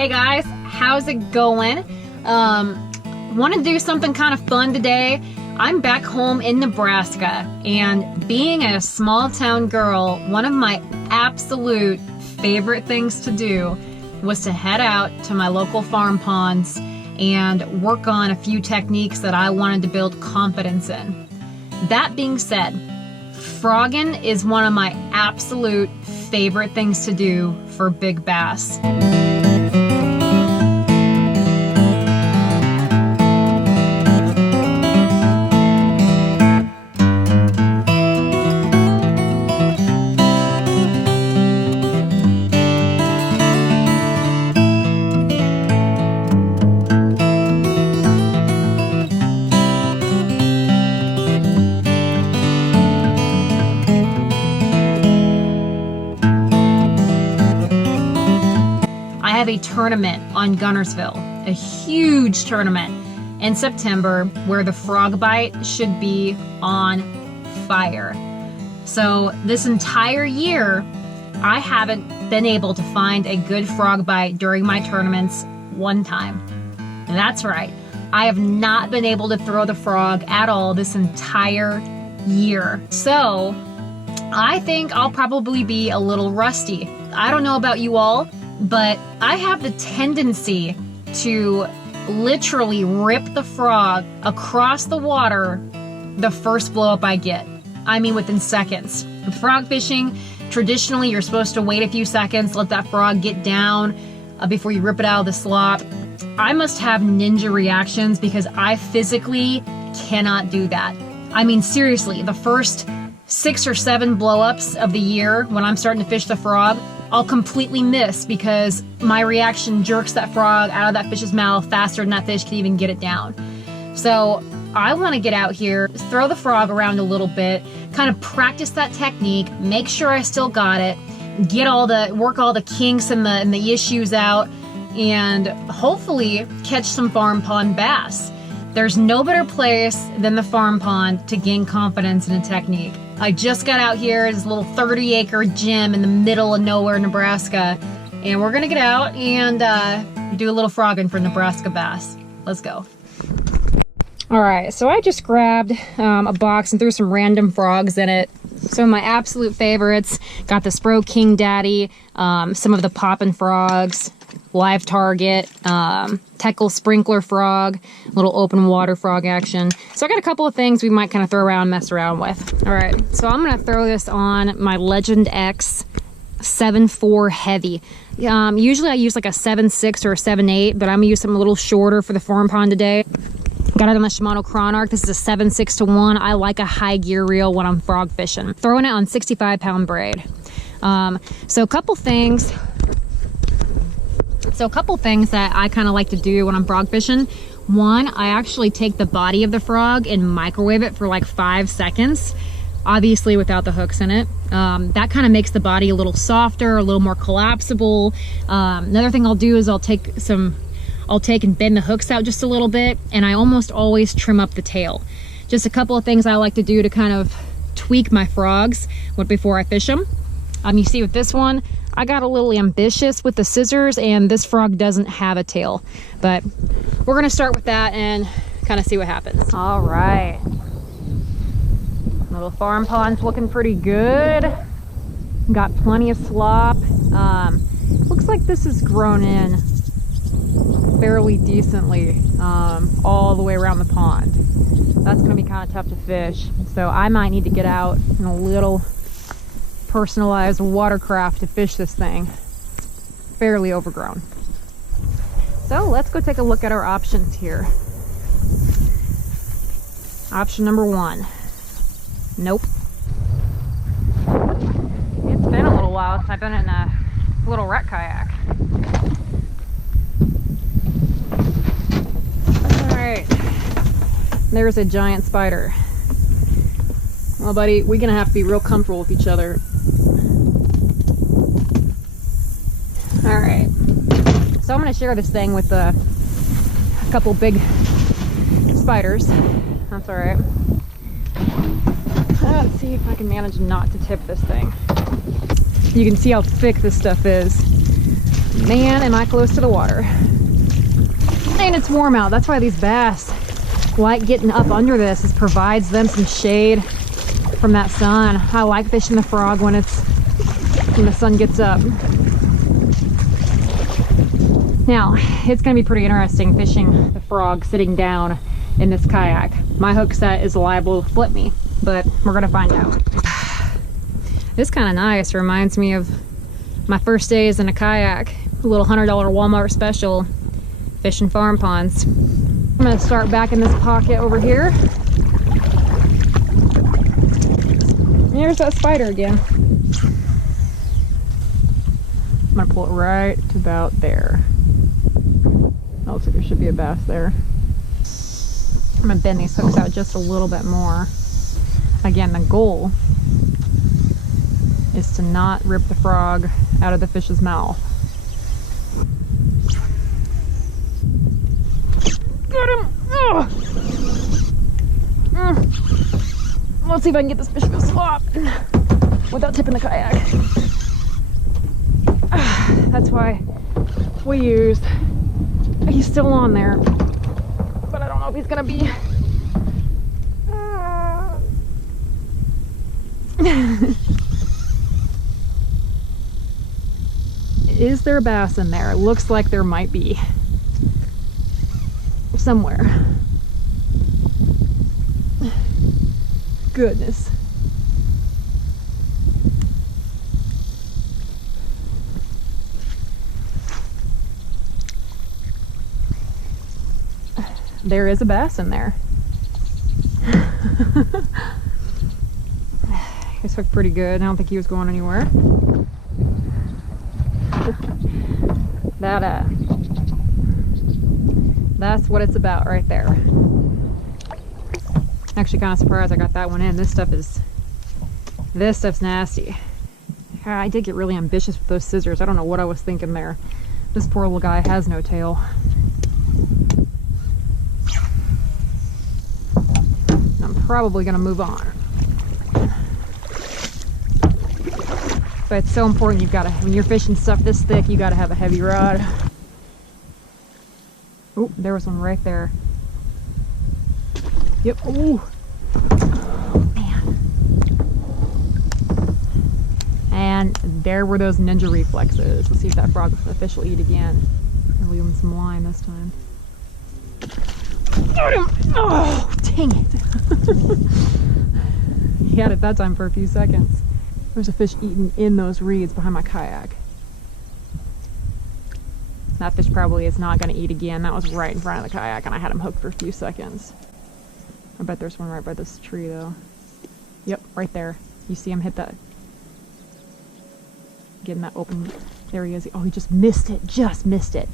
Hey guys, how's it going? Want to do something kind of fun today. I'm back home in Nebraska, and being a small town girl, one of my absolute favorite things to do was to head out to my local farm ponds and work on a few techniques that I wanted to build confidence in. That being said, frogging is one of my absolute favorite things to do for big bass. I have a tournament on Guntersville, a huge tournament in September where the frog bite should be on fire. So this entire year, I haven't been able to find a good frog bite during my tournaments one time. And that's right, I have not been able to throw the frog at all this entire year. So I think I'll probably be a little rusty. I don't know about you all, but I have the tendency to literally rip the frog across the water the first blow up I get. I mean, within seconds. Frog fishing, traditionally you're supposed to wait a few seconds, let that frog get down before you rip it out of the slop. I must have ninja reactions because I physically cannot do that. I mean, seriously, the first 6 or 7 blow-ups of the year when I'm starting to fish the frog, I'll completely miss because my reaction jerks that frog out of that fish's mouth faster than that fish can even get it down. So I want to get out here, throw the frog around a little bit, kind of practice that technique, make sure I still got it, work all the kinks and the issues out, and hopefully catch some farm pond bass. There's no better place than the farm pond to gain confidence in a technique. I just got out here at this little 30-acre gym in the middle of nowhere, Nebraska, and we're gonna get out and do a little frogging for Nebraska bass. Let's go. All right, so I just grabbed a box and threw some random frogs in it. Some of my absolute favorites. Got the Spro King Daddy, some of the Poppin' Frogs, Live Target, Teckle Sprinkler Frog, little open water frog action. So I got a couple of things we might kind of throw around, mess around with. All right, so I'm gonna throw this on my Legend X 7.4 heavy. Usually I use like a 7.6 or a 7.8, but I'm gonna use something a little shorter for the farm pond today. Got it on the Shimano Chronarch. This is a 7.6-1. I like a high gear reel when I'm frog fishing. Throwing it on 65-pound braid. So a couple things that I kind of like to do when I'm frog fishing. One, I actually take the body of the frog and microwave it for like 5 seconds, obviously without the hooks in it. That kind of makes the body a little softer, a little more collapsible. Another thing I'll do is I'll take and bend the hooks out just a little bit, and I almost always trim up the tail. Just a couple of things I like to do to kind of tweak my frogs before I fish them. You see with this one, I got a little ambitious with the scissors, and this frog doesn't have a tail. But we're gonna start with that and kind of see what happens. All right. Little farm pond's looking pretty good. Got plenty of slop. Looks like this is grown in fairly decently all the way around the pond. That's gonna be kind of tough to fish. So I might need to get out in a little personalized watercraft to fish this thing. Fairly overgrown. So let's go take a look at our options here. Option number 1. Nope. It's been a little while since I've been in a little wreck kayak. Alright. There's a giant spider. Well, buddy, we're gonna have to be real comfortable with each other. Alright. So I'm gonna share this thing with a couple big spiders. That's alright. Let's see if I can manage not to tip this thing. You can see how thick this stuff is. Man, am I close to the water. And it's warm out. That's why these bass like getting up under this. It provides them some shade from that sun. I like fishing the frog when the sun gets up. Now, it's gonna be pretty interesting fishing the frog sitting down in this kayak. My hook set is liable to flip me, but we're gonna find out. It's kind of nice. Reminds me of my first days in a kayak. A little $100 Walmart special, fishing farm ponds. I'm gonna start back in this pocket over here. There's that spider again. I'm gonna pull it right to about there. Oh, looks like there should be a bass there. I'm gonna bend these hooks out just a little bit more. Again, the goal is to not rip the frog out of the fish's mouth. Got him! Let's see if I can get this fish to slop without tipping the kayak. That's why we used. He's still on there, but I don't know if he's gonna be. Is there a bass in there? It looks like there might be. Somewhere. Goodness. There is a bass in there. He's hooked pretty good. I don't think he was going anywhere. That's what it's about right there. Actually kind of surprised I got that one in. This stuff's nasty. I did get really ambitious with those scissors. I don't know what I was thinking there. This poor little guy has no tail. I'm probably gonna move on. But it's so important, when you're fishing stuff this thick, you gotta have a heavy rod. Oh, there was one right there. Yep. Ooh. Man. And there were those ninja reflexes. Let's see if that frog fish will eat again. I'll leave him some line this time. Got him! Oh, dang it. He had it that time for a few seconds. There's a fish eating in those reeds behind my kayak. That fish probably is not going to eat again. That was right in front of the kayak and I had him hooked for a few seconds. I bet there's one right by this tree though. Yep, right there. You see him hit that. Getting that open. There he is. Oh, he just missed it. Just missed it.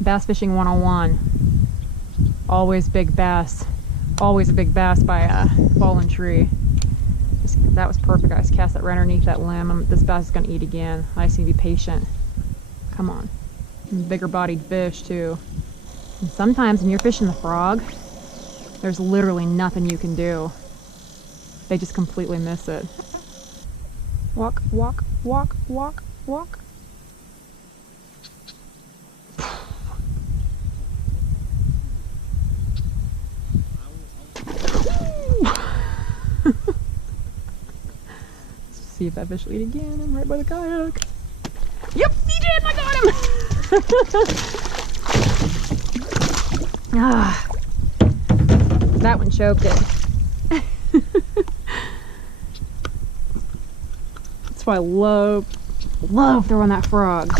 Bass fishing 101. Always big bass. Always a big bass by a fallen tree. That was perfect. I just cast that right underneath that limb. This bass is going to eat again. I just need to be patient. Come on. Bigger bodied fish too. And sometimes when you're fishing the frog, there's literally nothing you can do. They just completely miss it. Walk, walk, walk, walk, walk. See if that fish will eat again. I'm right by the kayak. Yep, he did! I got him! Ah, that one choked it. That's why I love throwing that frog.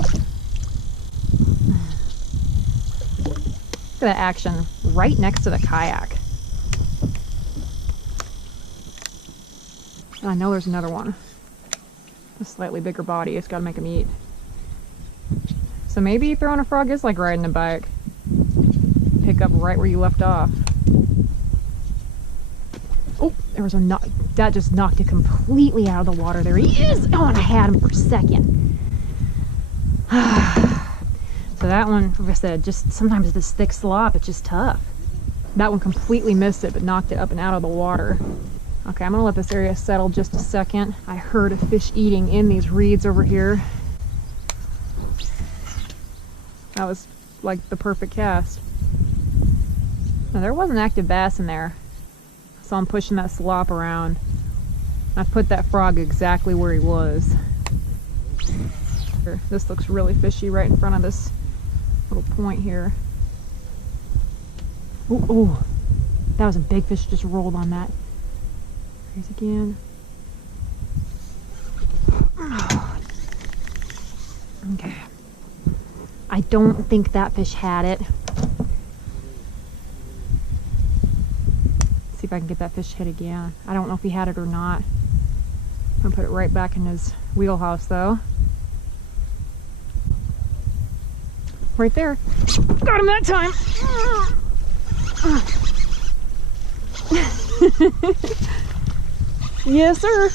Look at that action right next to the kayak. I know there's another one. A slightly bigger body. It's got to make him eat. So maybe throwing a frog is like riding a bike. Pick up right where you left off. Oh, there was a that just knocked it completely out of the water. There he is. Oh, and I had him for a second. So that one, like I said, just sometimes this thick slop, it's just tough. That one completely missed it, but knocked it up and out of the water. Okay, I'm gonna let this area settle just a second. I heard a fish eating in these reeds over here. That was like the perfect cast. Now, there was an active bass in there. So I'm pushing that slop around. I put that frog exactly where he was. This looks really fishy right in front of this little point here. Ooh, ooh. That was a big fish just rolled on that. Here's again. Okay. I don't think that fish had it. See if I can get that fish hit again. I don't know if he had it or not. I'm gonna put it right back in his wheelhouse though. Right there. Got him that time. Yes, sir.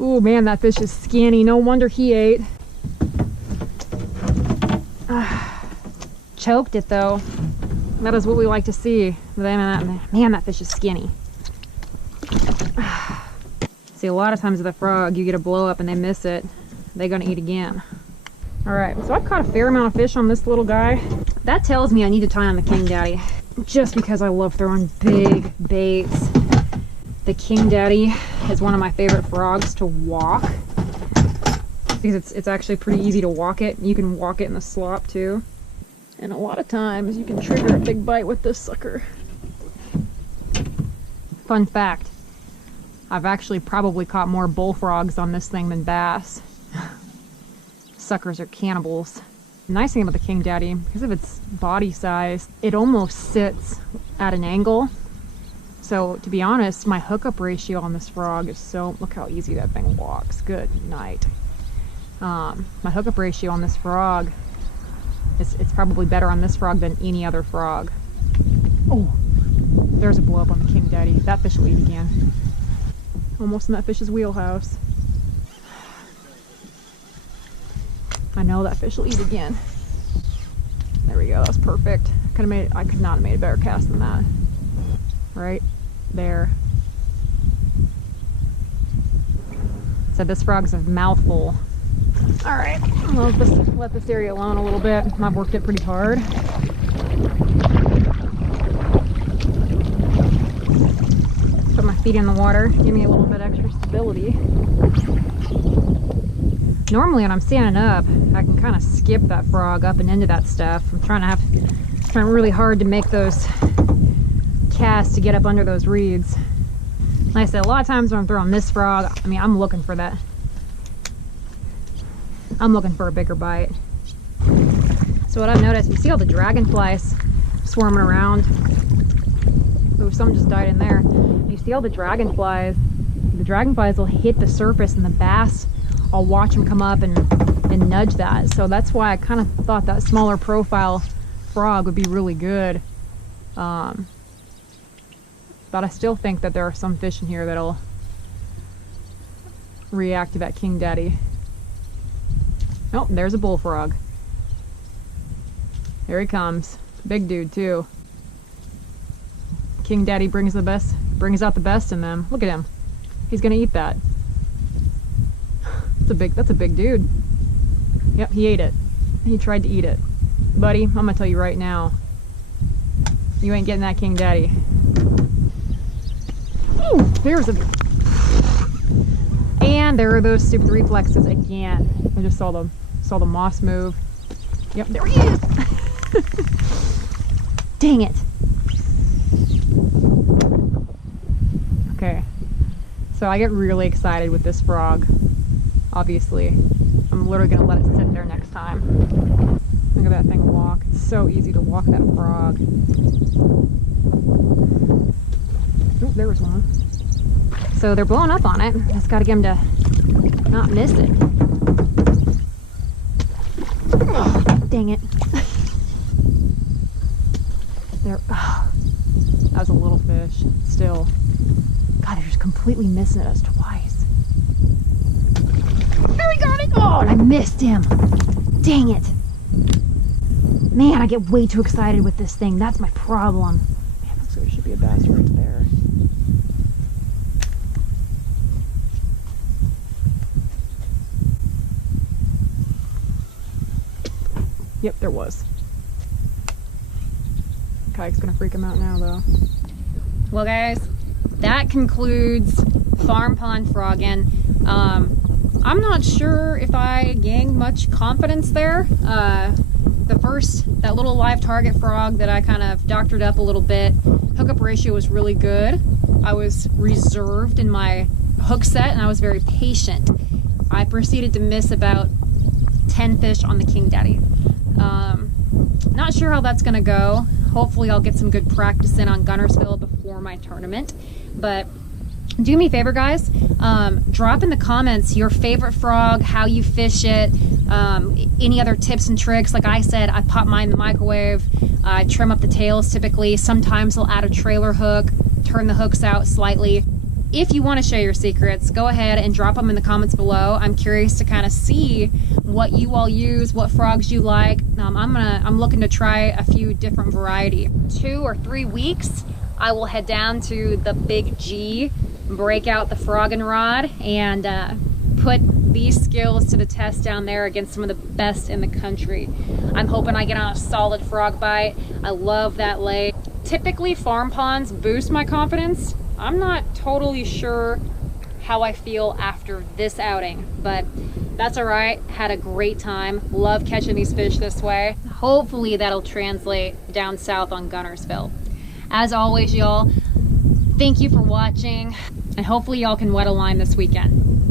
Ooh, man, that fish is skinny. No wonder he ate. Choked it though. That is what we like to see. Man, that fish is skinny. See, a lot of times with a frog, you get a blow up and they miss it. They're gonna eat again. All right, so I've caught a fair amount of fish on this little guy. That tells me I need to tie on the King Daddy, just because I love throwing big baits. The King Daddy is one of my favorite frogs to walk, because it's actually pretty easy to walk it. You can walk it in the slop too. And a lot of times you can trigger a big bite with this sucker. Fun fact, I've actually probably caught more bullfrogs on this thing than bass. Suckers are cannibals. The nice thing about the King Daddy, because of its body size, it almost sits at an angle. So to be honest, my hookup ratio on this frog is so, look how easy that thing walks. Good night. My hookup ratio on this frog, it's probably better on this frog than any other frog. Oh, there's a blow up on the King Daddy. That fish will eat again. Almost in that fish's wheelhouse. I know that fish will eat again. There we go. That's perfect. I could not have made a better cast than that. Right there. So this frog's a mouthful. All right, I'll just let this area alone a little bit. I've worked it pretty hard. Put my feet in the water, give me a little bit extra stability. Normally when I'm standing up, I can kind of skip that frog up and into that stuff. I'm trying really hard to make those casts to get up under those reeds. Like I said, a lot of times when I'm throwing this frog, I mean, I'm looking for that. I'm looking for a bigger bite. So what I've noticed, you see all the dragonflies swarming around. Oh, some just died in there. You see all the dragonflies will hit the surface, and the bass, I'll watch them come up and nudge that. So that's why I kind of thought that smaller profile frog would be really good. But I still think that there are some fish in here that'll react to that King Daddy. Oh, there's a bullfrog. Here he comes. Big dude too. King Daddy brings out the best in them. Look at him. He's gonna eat that. That's a big dude. Yep, he ate it. He tried to eat it. Buddy, I'm gonna tell you right now, you ain't getting that King Daddy. Ooh, and there are those stupid reflexes again. I just saw the moss move. Yep, there he is. Dang it. Okay, so I get really excited with this frog. Obviously, I'm literally gonna let it sit there next time. Look at that thing walk. It's so easy to walk that frog. Oh, there was one. So they're blowing up on it. Just gotta get them to not miss it. Oh, dang it. There. Oh, that was a little fish. Still. God, they're just completely missing it us twice. There he got it! Oh, and I missed him. Dang it. Man, I get way too excited with this thing. That's my problem. Man, looks like there should be a bass right there. Yep, there was. Kayak's gonna freak him out now though. Well guys, that concludes farm pond frogging. I'm not sure if I gained much confidence there. That little live target frog that I kind of doctored up a little bit, hookup ratio was really good. I was reserved in my hook set and I was very patient. I proceeded to miss about 10 fish on the king daddy. Not sure how that's gonna go. Hopefully I'll get some good practice in on Guntersville before my tournament. But do me a favor guys, drop in the comments your favorite frog, how you fish it, any other tips and tricks. Like I said, I pop mine in the microwave, I trim up the tails typically. Sometimes I'll add a trailer hook, turn the hooks out slightly. If you want to share your secrets, go ahead and drop them in the comments below. I'm curious to kind of see what you all use, what frogs you like. I'm looking to try a few different variety. 2 or 3 weeks, I will head down to the Big G, break out the froggin rod, and put these skills to the test down there against some of the best in the country. I'm hoping I get on a solid frog bite. I love that lake. Typically farm ponds boost my confidence. I'm not totally sure how I feel after this outing, but that's all right. Had a great time. Love catching these fish this way. Hopefully that'll translate down south on Guntersville. As always, y'all, thank you for watching, and hopefully y'all can wet a line this weekend.